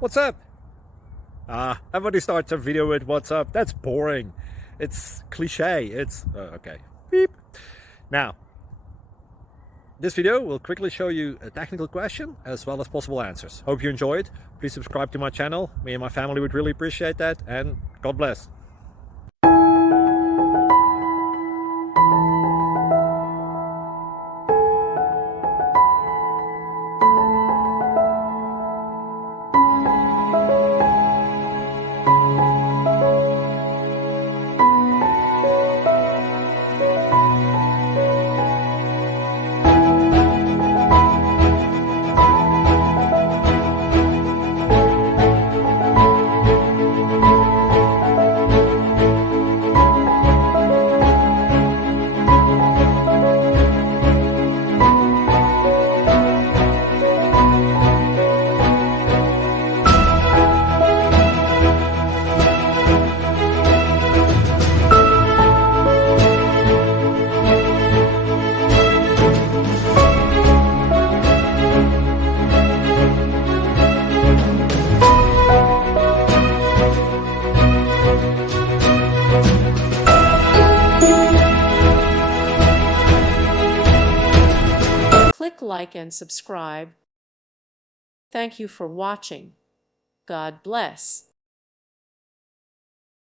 What's up? Everybody starts a video with what's up. That's boring. It's cliche. It's okay. Beep. Now, this video will quickly show you a technical question as well as possible answers. Hope you enjoy it. Please subscribe to my channel. Me and my family would really appreciate that, and God bless. Click like and subscribe. Thank you for watching. God bless.